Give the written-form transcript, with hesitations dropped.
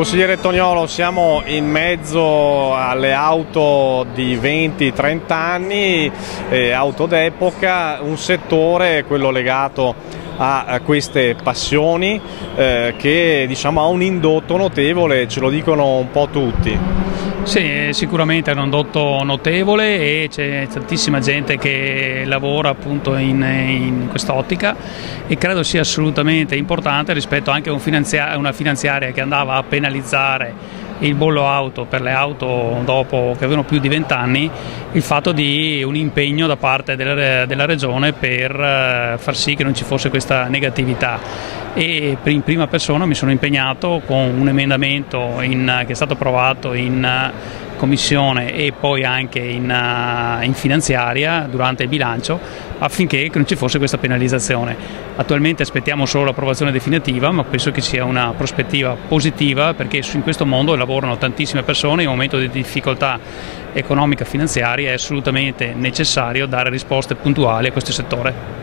Consigliere Toniolo, siamo in mezzo alle auto di 20-30 anni, auto d'epoca, un settore, quello legato a queste passioni, che diciamo ha un indotto notevole, ce lo dicono un po' tutti. Sì, sicuramente è un indotto notevole e c'è tantissima gente che lavora appunto in quest'ottica, e credo sia assolutamente importante rispetto anche a una finanziaria che andava a penalizzare il bollo auto per le auto dopo che avevano più di 20 anni, il fatto di un impegno da parte della Regione per far sì che non ci fosse questa negatività. E in prima persona mi sono impegnato con un emendamento che è stato approvato in Commissione e poi anche in finanziaria durante il bilancio, affinché non ci fosse questa penalizzazione. Attualmente aspettiamo solo l'approvazione definitiva, ma penso che sia una prospettiva positiva, perché in questo mondo lavorano tantissime persone e in un momento di difficoltà economica e finanziaria è assolutamente necessario dare risposte puntuali a questo settore.